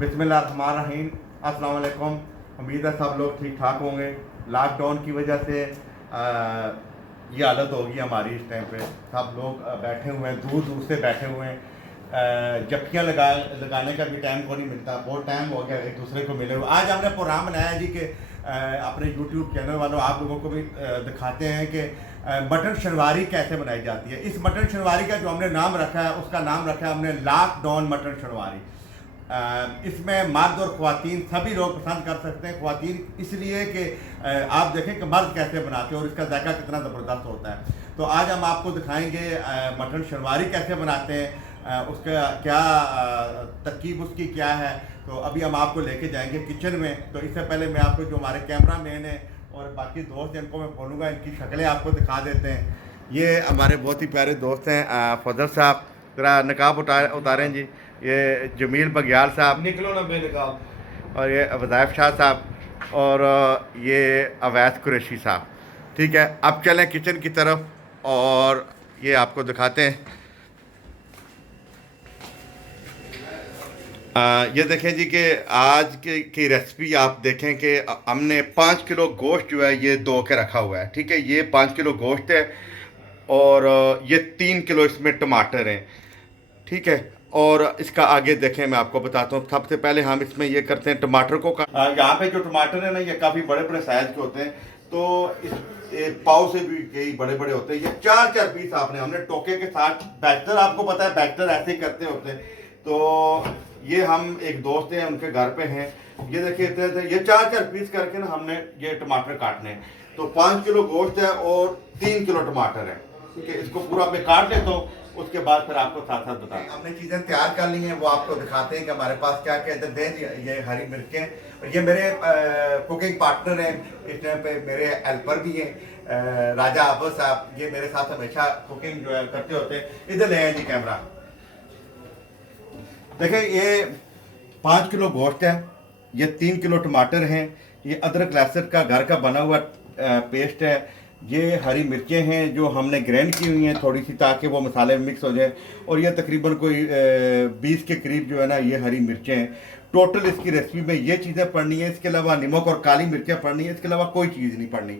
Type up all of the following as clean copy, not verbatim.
बिस्मिल्लाहिर्रहमानिर्रहीम। अस्सलाम वालेकुम। उम्मीद है सब लोग ठीक ठाक होंगे। लॉकडाउन की वजह से ये हालत होगी हमारी इस टाइम पे। सब लोग बैठे हुए हैं, दूर दूर से बैठे हुए हैं। जफ्फियाँ लगाने का भी टाइम को नहीं मिलता। बहुत टाइम हो गया एक दूसरे को मिले हुए। आज हमने प्रोग्राम बनाया जी कि अपने यूट्यूब चैनल वालों आप लोगों को भी दिखाते हैं कि मटन शनवारी कैसे बनाई जाती है। इस मटन शनवारी का जो हमने नाम रखा है, उसका नाम रखा है हमने लॉकडाउन मटन शनवारी। इसमें मर्द और ख़वातीन सभी लोग पसंद कर सकते हैं। ख़वातीन इसलिए कि आप देखें कि मर्द कैसे बनाते हैं और इसका जायका कितना ज़बरदस्त होता है। तो आज हम आपको दिखाएंगे मटन शनवारी कैसे बनाते हैं, उसका क्या तरकीब उसकी क्या है। तो अभी हम आपको लेके जाएंगे किचन में। तो इससे पहले मैं आपको जो हमारे कैमरा मैन है और बाकी दोस्त हैं इनको मैं बोलूँगा इनकी शक्लें आपको दिखा देते हैं। ये हमारे बहुत ही प्यारे दोस्त हैं फजल साहब, ज़रा नकाब उतारें जी। ये जमील बग्याल साहब, निकलो ना बेनकाब। और ये वज़ाइफ शाह साहब, और ये अवैस कुरैशी साहब। ठीक है, अब चलें किचन की तरफ और ये आपको दिखाते हैं। ये देखें जी कि आज की रेसिपी आप देखें कि हमने 5 किलो गोश्त जो है ये धो के रखा हुआ है। ठीक है, ये 5 किलो गोश्त है और ये 3 किलो इसमें टमाटर हैं। ठीक है, और इसका आगे देखें मैं आपको बताता हूँ। सबसे पहले हम इसमें ये करते हैं टमाटर को यहाँ पे जो टमाटर है ना ये काफ़ी बड़े बड़े साइज़ के होते हैं। तो इस पाव से भी कई बड़े बड़े होते हैं। ये 4-4 पीस हमने टोके के साथ, बैटर आपको पता है बैटर ऐसे ही करते होते हैं। तो ये हम एक दोस्त हैं उनके घर पे हैं, ये देखिए ये 4-4 पीस करके ना हमने ये टमाटर काटने हैं। तो 5 किलो गोश्त है और 3 किलो टमाटर है। ठीक है, इसको पूरा मैं काट लेता हूँ, उसके बाद फिर आपको साथ साथ बताएं। हमने चीज़ें तैयार कर ली हैं, वो आपको दिखाते हैं कि हमारे पास क्या क्या इधर दें। ये हरी मिर्चें, और ये मेरे कुकिंग पार्टनर हैं इस टाइम पे, मेरे हेल्पर भी हैं राजा आबद साहब। ये मेरे साथ हमेशा कुकिंग जो है करते होते हैं। इधर ले आए जी कैमरा। देखें ये 5 किलो गोश्त है, ये 3 किलो टमाटर हैं, ये अदरक लहसुन का घर का बना हुआ पेस्ट है, ये हरी मिर्चें हैं जो हमने ग्राइंड की हुई हैं थोड़ी सी ताकि वो मसाले में मिक्स हो जाए, और ये तकरीबन कोई 20 के करीब जो है ना ये हरी मिर्चें हैं। टोटल इसकी रेसिपी में ये चीज़ें पड़नी है, इसके अलावा नमक और काली मिर्चें पड़नी है, इसके अलावा कोई चीज़ नहीं पड़नी।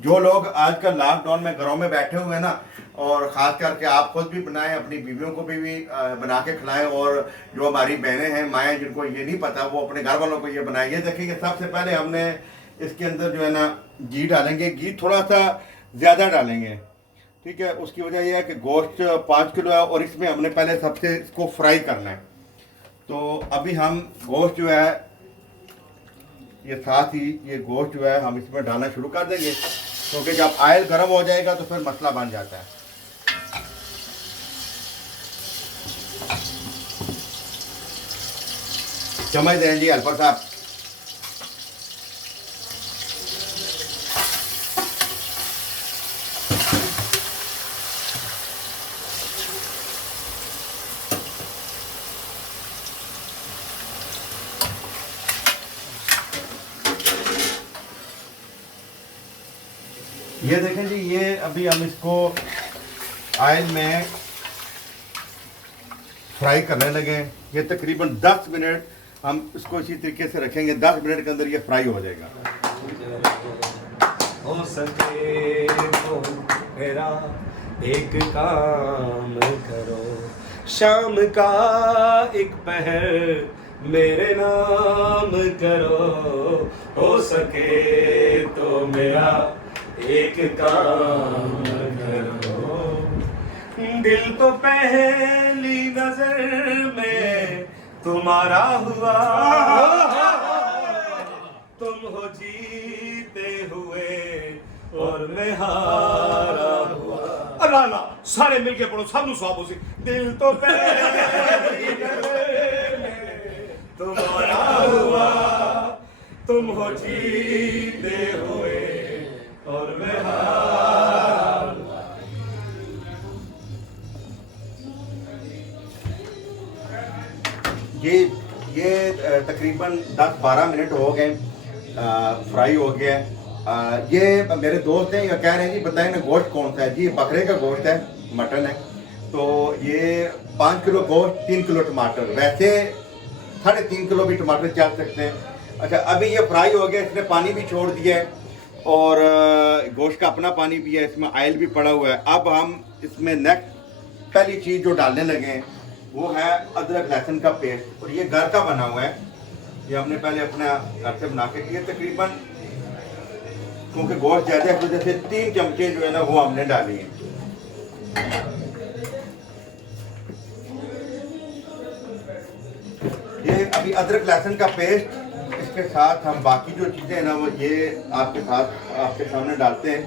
जो लोग आजकल लॉकडाउन में घरों में बैठे हुए हैं ना, और ख़ास करके आप खुद भी बनाएं, अपनी बीवियों को भी बना के खिलाएं, और जो हमारी बहनें हैं माएँ जिनको ये नहीं पता वो अपने घर वालों को ये बनाएं। ये देखिए सबसे पहले हमने इसके अंदर जो है ना घी डालेंगे, घी थोड़ा सा ज़्यादा डालेंगे। ठीक है, उसकी वजह यह है कि गोश्त 5 किलो है और इसमें हमने पहले सबसे इसको फ्राई करना है। तो अभी हम गोश्त जो है ये साथ ही ये गोश्त जो है हम इसमें डालना शुरू कर देंगे, क्योंकि जब ऑयल गर्म हो जाएगा तो फिर मसला बन जाता है। समझ दें जी हेल्पर साहब। ये देखें जी, ये अभी हम इसको ऑयल में फ्राई करने लगे। ये तकरीबन 10 मिनट हम इसको इसी तरीके से रखेंगे, 10 मिनट के अंदर ये फ्राई हो जाएगा। हो सके तो मेरा एक काम करो, शाम का एक पहर मेरे नाम करो। हो सके तो मेरा एक काम करो, दिल तो पहली नजर में तुम्हारा हुआ, तुम हो जीते हुए और मैं हारा हुआ। अल्लाह अल्लाह, सारे मिलके पढ़ो, सब नु स्वाब हो सी। दिल तो पहली नजर में तुम्हारा हुआ, तुम हो जीते हुए और मैं हारा हुआ। ये तकरीबन 10-12 मिनट हो गए, फ्राई हो गया है। ये मेरे दोस्त हैं, ये कह रहे हैं जी बताएं ना गोश्त कौन सा है। जी बकरे का गोश्त है, मटन है। तो ये 5 किलो गोश्त, 3 किलो टमाटर। वैसे 3.5 किलो भी टमाटर चल सकते हैं। अच्छा, अभी ये फ्राई हो गया, इसने पानी भी छोड़ दिया है और गोश्त का अपना पानी भी है, इसमें ऑयल भी पड़ा हुआ है। अब हम इसमें नेक्स्ट पहली चीज़ जो डालने लगे हैं वो है अदरक लहसुन का पेस्ट, और ये घर का बना हुआ है। ये हमने पहले अपना घर से बना के किया, तकरीबन क्योंकि गोश्त ज़्यादा है तो जैसे 3 चमचे जो है ना वो हमने डाली हैं। ये अभी अदरक लहसुन का पेस्ट, इसके साथ हम बाकी जो चीज़ें हैं ना वो ये आपके सामने डालते हैं।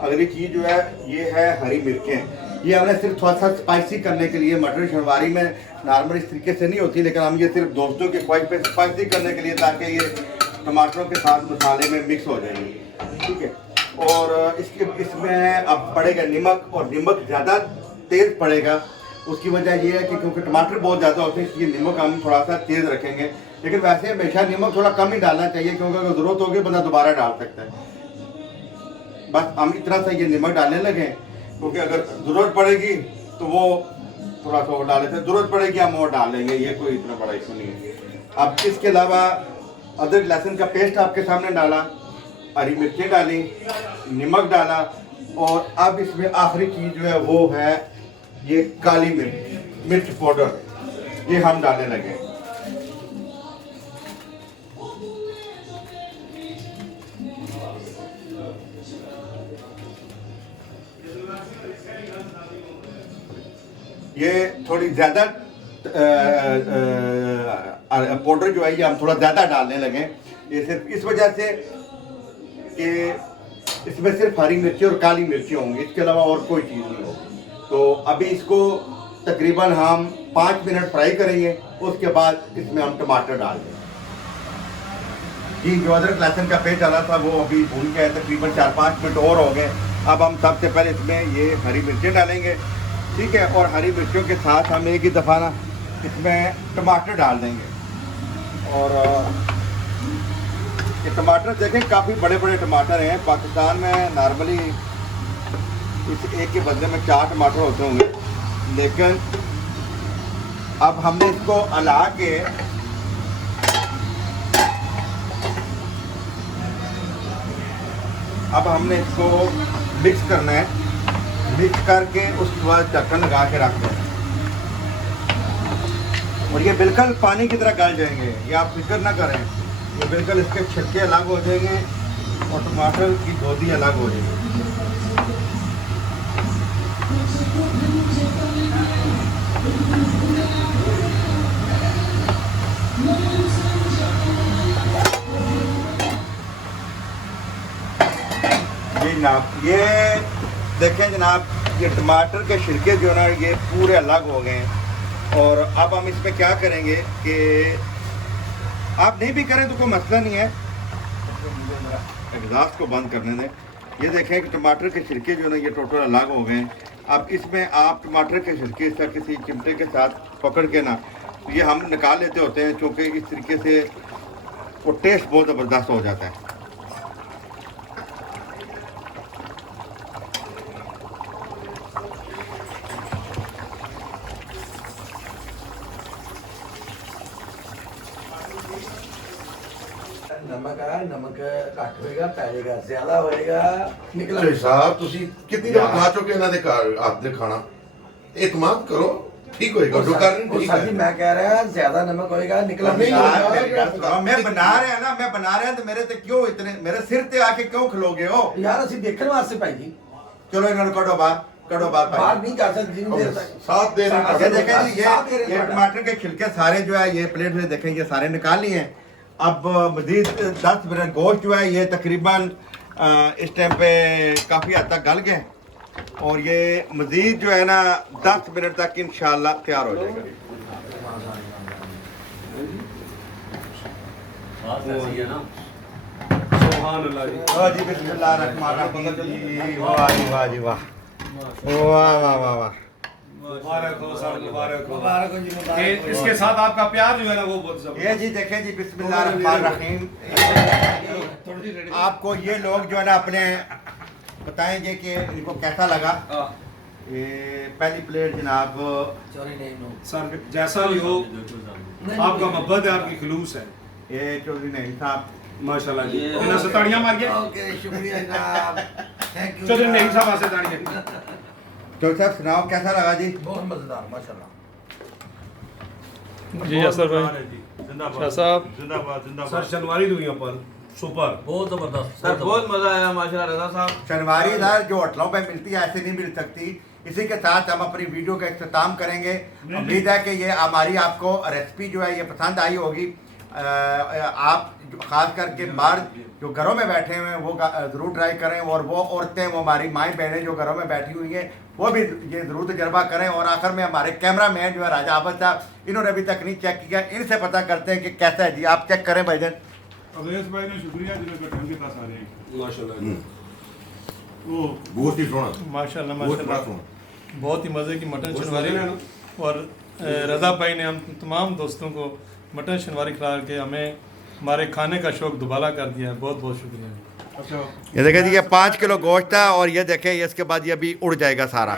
अगली चीज़ जो है ये है हरी मिर्चें। ये हमने सिर्फ थोड़ा सा स्पाइसी करने के लिए, मटर शलवारी में नॉर्मल इस तरीके से नहीं होती, लेकिन हम ये सिर्फ दोस्तों के ख्वाहिश पे स्पाइसी करने के लिए, ताकि ये टमाटरों के साथ मसाले में मिक्स हो जाएंगे, ठीक है। और इसमें अब पड़ेगा नमक, और नमक ज़्यादा तेज़ पड़ेगा। उसकी वजह ये है कि क्योंकि टमाटर बहुत ज़्यादा होते हैं, इसलिए नमक हम थोड़ा सा तेज़ रखेंगे। लेकिन वैसे हमेशा नमक थोड़ा कम ही डालना चाहिए, क्योंकि अगर ज़रूरत होगी बंदा दोबारा डाल सकता है। बस हम इतना सा ये नमक डालने लगे, क्योंकि अगर ज़रूरत पड़ेगी तो वो थोड़ा सा और डाल लेते हैं, ज़रूरत पड़ेगी हम और डाल लेंगे, ये कोई इतना बड़ा इशू नहीं है। अब इसके अलावा अदरक लहसुन का पेस्ट आपके सामने डाला, हरी मिर्चें डाली, नमक डाला, और अब इसमें आखिरी चीज़ जो है वो है ये काली मिर्च पाउडर, ये हम डालने लगे। ये थोड़ी ज़्यादा पाउडर जो है ये हम थोड़ा ज़्यादा डालने लगे, ये सिर्फ इस वजह से कि इसमें सिर्फ हरी मिर्ची और काली मिर्ची होंगी, इसके अलावा और कोई चीज़ नहीं होगी। तो अभी इसको तकरीबन हम 5 मिनट फ्राई करेंगे, उसके बाद इसमें हम टमाटर डाल देंगे। जी, जो अदरक लहसुन का पेस्ट डाला था वो अभी भून गया है, तकरीबन 4-5 मिनट और हो गए। अब हम सबसे पहले इसमें ये हरी मिर्चें डालेंगे, ठीक है, और हरी मिर्चों के साथ हम एक ही दफ़ा ना इसमें टमाटर डाल देंगे। और ये टमाटर देखें काफ़ी बड़े बड़े टमाटर हैं। पाकिस्तान में नॉर्मली इस एक के बदले में 4 टमाटर होते होंगे, लेकिन अब हमने इसको अला के अब हमने इसको मिक्स करना है, मिक्स करके उसके बाद ढक्कन लगा के रख दें, और ये बिल्कुल पानी की तरह गल जाएंगे, ये आप फिक्र ना करें। ये बिल्कुल इसके छिलके अलग हो जाएंगे और टमाटर की गोदी अलग हो जाएगी। जी जनाब, ये देखें जनाब, ये टमाटर के छिलके जो ना ये पूरे अलग हो गए हैं। और अब हम इसमें क्या करेंगे कि आप नहीं भी करें तो कोई मसला नहीं है, एग्जॉस्ट को बंद करने दें। ये देखें कि टमाटर के छिलके जो ना ये टोटल अलग हो गए हैं। अब इसमें आप टमाटर के छिलके से किसी चिमटे के साथ पकड़ के ना, तो ये हम निकाल लेते होते हैं, क्योंकि इस तरीके से वो टेस्ट बहुत ज़बरदस्त हो जाता है। नमक घट होएगा पैगा ज्यादा होएगा निकला साहब ਤੁਸੀਂ ਕਿੰਨੀ ਦਫਾ ਖਾ ਚੁੱਕੇ ਇਹਨਾਂ ਦੇ ਘਰ ਹੱਥ ਦੇ ਖਾਣਾ, ਇਤਮਾਦ ਕਰੋ ठीक होएगा। जो कारण ठीक सर जी है। मैं कह रहा है ज्यादा नमक होएगा निकला नहीं यार, होगा। मेरी बात सुनो, मैं बना रहा है ना, मैं बना रहा है तो मेरे ते क्यों इतने, मेरे सिर ते आके क्यों खलोगे हो? यार ਅਸੀਂ ਦੇਖਣ ਵਾਸਤੇ ਭਾਈ ਜੀ चलो इन्होंने कटो बाहर बाहर भाई। नहीं कर सकते जितनी देर तक साथ दे रहे ये देखें जी, साथ दे रहे ये हैं टमाटर के छिलके सारे जो है ये प्लेट में देखें ये सारे निकाल लिए हैं। अब मजीद 10 मिनट गोश्त जो है ये तकरीबन इस टाइम पे काफ़ी हद तक गल गए, और ये मजीद जो है ना 10 मिनट तक इंशाल्लाह तैयार हो जाएगा। सुभान अल्लाह जी। जी बिस्मिल्लाहिर्रहमानिर्रहीम जी, वाह जी वाह जी वाह, वाह वाह वाह वाह। मुबारक हो सर, मुबारक हो। मुबारक हो जी मुबारक हो। इसके साथ आपका प्यार जो है ना वो बहुत ये जबरदस्त। जी देखें जी, बिस्मिल्लाहिर्रहमानिर्रहीम। आपको ये लोग जो है ना अपने बताएंगे कि इनको कैसा लगा। हाँ। ये पहली प्लेट जनाब चोरी नहीं नो सर जैसा भी हो आपका मोहब्बत है, आपकी खलूस है। ये चौधरी नईम साहब माशाल्लाह जी, इन्हें से ताड़ियां मार के ओके शुक्रिया जनाब थैंक यू चौधरी नहीं साहब से ताड़ियां। चौधरी साहब सुनाओ कैसा लगा जी? बहुत मजेदार माशाल्लाह। जी असर भाई शाह साहब जिंदाबाद जिंदाबाद। सर शनवारी दुनिया पर सुपर, बहुत जबरदस्त सर बहुत मजा आया माशाल्लाह रजा साहब। शनिवारी सर जो होटलों पे मिलती है ऐसे नहीं मिल सकती। इसी के साथ हम अपनी वीडियो का इख्तिताम करेंगे। उम्मीद है कि ये हमारी आपको रेसिपी जो है ये पसंद आई होगी। आप ख़ास करके बाहर जो घरों में बैठे हुए हैं वो ज़रूर ट्राई करें, और वो औरतें, वो हमारी माएँ बहनें जो घरों में बैठी हुई हैं वो भी ये ज़रूर तजर्बा करें। और आखिर में हमारे कैमरा मैन जो है राजा आबद साहब, इन्होंने अभी तक नहीं चेक किया, इनसे पता करते हैं कि कैसा है जी। आप चेक करें भाईजान। अवैस भाई ने शुक्रिया जिन्हें ढंग के पास आ रहे हैं। माशाल्लाह। वो गोश्त ही सोना, माशाल्लाह गोश्त बड़ा माशाल्लाह सोना। बहुत ही मज़े की मटन बहुत शनवारी। मज़े में और रज़ा भाई ने हम तमाम दोस्तों को मटन शनवारी खिला के हमें हमारे खाने का शौक़ दुबारा कर दिया है। बहुत बहुत शुक्रिया। अच्छा ये देखें जी, ये 5 किलो गोश्त है, और ये देखें ये इसके बाद ये अभी उड़ जाएगा सारा।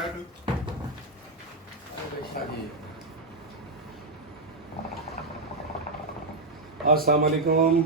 अस्सलाम वालेकुम।